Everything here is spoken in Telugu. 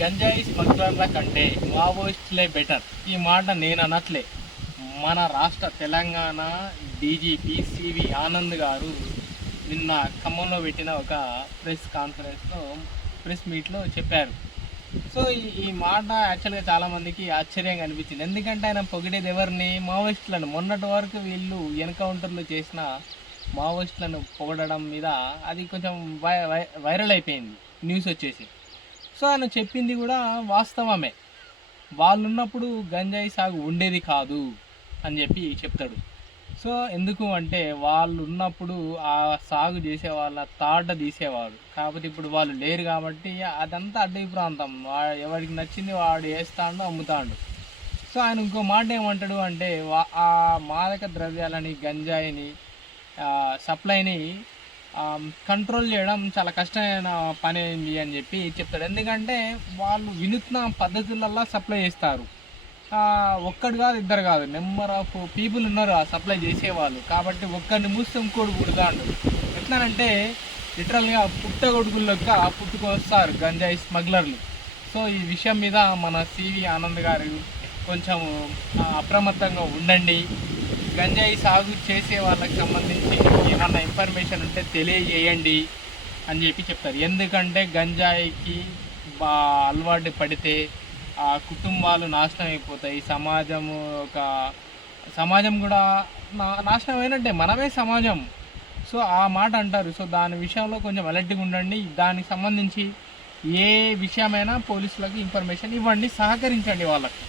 గంజాయి స్మగ్లర్ల కంటే మావోయిస్టులే బెటర్. ఈ మాట నేను అనట్లే, మన రాష్ట్ర తెలంగాణ డీజీపీ సివి ఆనంద్ గారు నిన్న ఖమ్మంలో పెట్టిన ఒక ప్రెస్ మీట్లో చెప్పారు. సో ఈ మాట యాక్చువల్గా చాలామందికి ఆశ్చర్యంగా అనిపించింది. ఎందుకంటే ఆయన పొగిడేది ఎవరిని? మావోయిస్టులను. మొన్నటి వరకు వీళ్ళు ఎన్కౌంటర్లు చేసిన మావోయిస్టులను పొగడడం మీద అది కొంచెం వైరల్ అయిపోయింది న్యూస్ వచ్చేసి. సో ఆయన చెప్పింది కూడా వాస్తవమే. వాళ్ళున్నప్పుడు గంజాయి సాగు ఉండేది కాదు అని చెప్పి చెప్తాడు. సో ఎందుకు అంటే వాళ్ళు ఉన్నప్పుడు ఆ సాగు చేసే వాళ్ళ తాట తీసేవారు. కాకపోతే ఇప్పుడు వాళ్ళు లేరు కాబట్టి అదంతా అడవి ప్రాంతం. ఎవరికి నచ్చింది వాడు వేస్తాడు, అమ్ముతాడు. సో ఆయన ఇంకో మాట ఏమంటాడు అంటే ఆ మాదక ద్రవ్యాలని, గంజాయిని సప్లైని కంట్రోల్ చేయడం చాలా కష్టమైన పని అయింది అని చెప్పి చెప్తాడు. ఎందుకంటే వాళ్ళు వినూత్న పద్ధతులల్లో సప్లై చేస్తారు. ఒక్కడు కాదు, ఇద్దరు కాదు, నెంబర్ ఆఫ్ పీపుల్ ఉన్నారు ఆ సప్లై చేసేవాళ్ళు. కాబట్టి ఒక్కడిని మూస్తే ఇంకోటి పుడతాడు. ఎట్లానంటే లిటరల్గా పుట్టగొడుగుల్లోకి పుట్టుకొస్తారు గంజాయి స్మగ్లర్లు. సో ఈ విషయం మీద మన సివి ఆనంద్ గారు కొంచెం అప్రమత్తంగా ఉండండి. గంజాయి సాగు చేసే వాళ్ళకి సంబంధించి ఏమన్నా ఇన్ఫర్మేషన్ ఉంటే తెలియజేయండి అని చెప్పి చెప్తారు. ఎందుకంటే గంజాయికి అలవాటు పడితే ఆ కుటుంబాలు నాశనం అయిపోతాయి. సమాజం కూడా నాశనం అయినట్టే, మనమే సమాజం. సో ఆ మాట అంటారు. సో దాని విషయంలో కొంచెం అలర్ట్గా ఉండండి. దానికి సంబంధించి ఏ విషయమైనా పోలీసులకు ఇన్ఫర్మేషన్ ఇవ్వండి, సహకరించండి వాళ్ళకి.